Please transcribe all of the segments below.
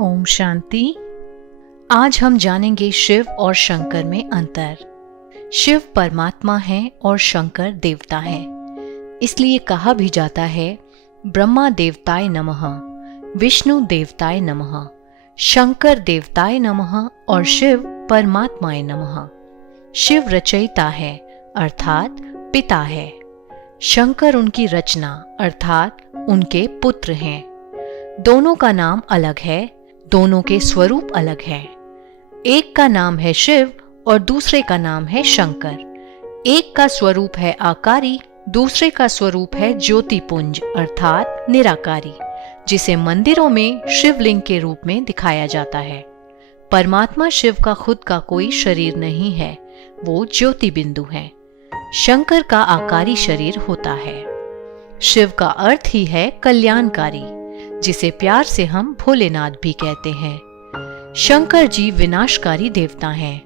ओम शांति। आज हम जानेंगे शिव और शंकर में अंतर। शिव परमात्मा है और शंकर देवता है। इसलिए कहा भी जाता है ब्रह्मा देवताय नमः, विष्णु देवताय नमः, शंकर देवताय नमः और शिव परमात्माय नमः। शिव रचयिता है अर्थात पिता है। शंकर उनकी रचना अर्थात उनके पुत्र हैं। दोनों का नाम अलग है, दोनों के स्वरूप अलग हैं। एक का नाम है शिव और दूसरे का नाम है शंकर। एक का स्वरूप है आकारी, दूसरे का स्वरूप है ज्योतिपुंज अर्थात निराकारी, जिसे मंदिरों में शिवलिंग के रूप में दिखाया जाता है। परमात्मा शिव का खुद का कोई शरीर नहीं है, वो ज्योति बिंदु है। शंकर का आकारी शरीर होता है। शिव का अर्थ ही है कल्याणकारी, जिसे प्यार से हम भोलेनाथ भी कहते हैं। शंकर जी विनाशकारी देवता हैं,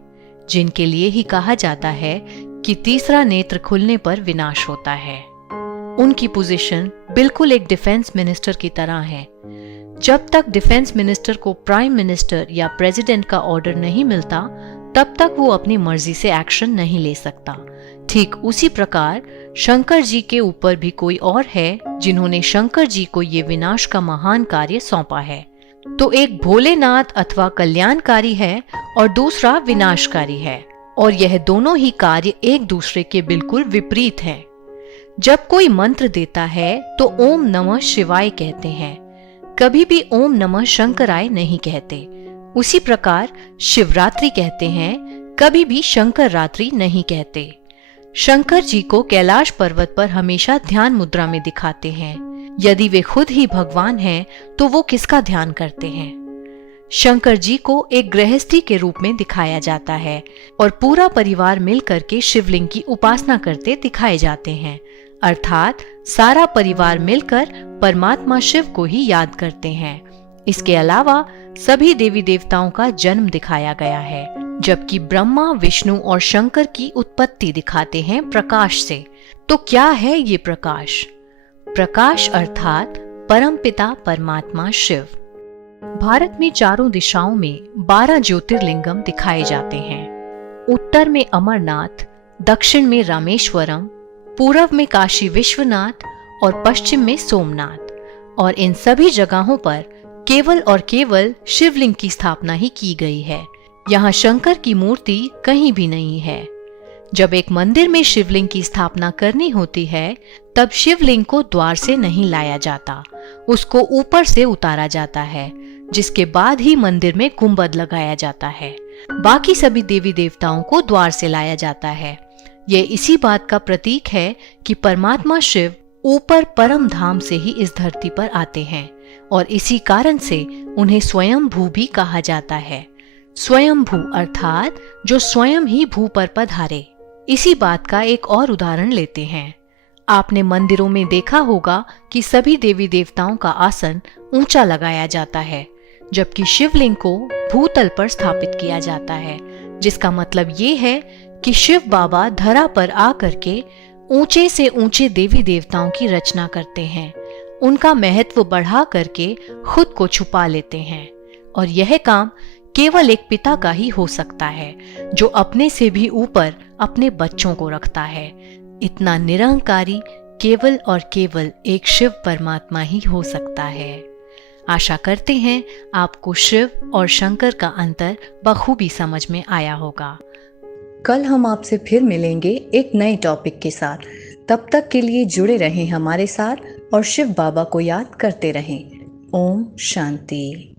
जिनके लिए ही कहा जाता है कि तीसरा नेत्र खुलने पर विनाश होता है। उनकी पोजीशन बिल्कुल एक डिफेंस मिनिस्टर की तरह है। जब तक डिफेंस मिनिस्टर को प्राइम मिनिस्टर या प्रेसिडेंट का ऑर्डर नहीं मिलता, तब तक वो अपनी मर्जी से एक्शन नहीं ले सकता। ठीक उसी प्रकार शंकर जी के ऊपर भी कोई और है, जिन्होंने शंकर जी को ये विनाश का महान कार्य सौंपा है। तो एक भोलेनाथ अथवा कल्याणकारी है और दूसरा विनाशकारी है, और यह दोनों ही कार्य एक दूसरे के बिल्कुल विपरीत हैं। जब कोई मंत्र देता है तो ओम नमः शिवाय कहते हैं, कभी भी ओम नमः शंकराय नहीं कहते। उसी प्रकार शिवरात्रि कहते हैं, कभी भी शंकर रात्रि नहीं कहते। शंकर जी को कैलाश पर्वत पर हमेशा ध्यान मुद्रा में दिखाते हैं। यदि वे खुद ही भगवान हैं, तो वो किसका ध्यान करते हैं? शंकर जी को एक गृहस्थी के रूप में दिखाया जाता है और पूरा परिवार मिलकर के शिवलिंग की उपासना करते दिखाए जाते हैं, अर्थात सारा परिवार मिलकर परमात्मा शिव को ही याद करते हैं। इसके अलावा सभी देवी देवताओं का जन्म दिखाया गया है, जबकि ब्रह्मा, विष्णु और शंकर की उत्पत्ति दिखाते हैं प्रकाश से। तो क्या है ये प्रकाश? प्रकाश अर्थात परमपिता परमात्मा शिव। भारत में चारों दिशाओं में 12 ज्योतिर्लिंगम दिखाए जाते हैं। उत्तर में अमरनाथ, दक्षिण में रामेश्वरम, पूर्व में काशी विश्वनाथ और पश्चिम में सोमनाथ। और इन सभी जगहों पर केवल और केवल शिवलिंग की स्थापना ही की गई है। यहाँ शंकर की मूर्ति कहीं भी नहीं है। जब एक मंदिर में शिवलिंग की स्थापना करनी होती है, तब शिवलिंग को द्वार से नहीं लाया जाता, उसको ऊपर से उतारा जाता है, जिसके बाद ही मंदिर में गुंबद लगाया जाता है। बाकी सभी देवी देवताओं को द्वार से लाया जाता है। ये इसी बात का प्रतीक है कि परमात्मा शिव ऊपर परम धाम से ही इस धरती पर आते हैं, और इसी कारण से उन्हें स्वयंभू भी कहा जाता है। स्वयंभू अर्थात जो स्वयं ही भू पर पधारे। इसी बात का एक और उदाहरण लेते हैं। आपने मंदिरों में देखा होगा कि सभी देवी देवताओं का आसन ऊंचा लगाया जाता है, जबकि शिवलिंग को भूतल पर स्थापित किया जाता है, जिसका मतलब ये है कि शिव बाबा धरा पर आकर के ऊंचे से ऊंचे देवी देवताओं की रचना करते हैं, उनका महत्व बढ़ा करके खुद को छुपा लेते हैं। और यह काम केवल एक पिता का ही हो सकता है, जो अपने से भी ऊपर अपने बच्चों को रखता है। इतना निरंकारी केवल और केवल एक शिव परमात्मा ही हो सकता है। आशा करते हैं आपको शिव और शंकर का अंतर बखूबी समझ में आया होगा। कल हम आपसे फिर मिलेंगे एक नए टॉपिक के साथ। तब तक के लिए जुड़े रहें हमारे साथ और शिव बाबा को याद करते रहें। ओम शांति।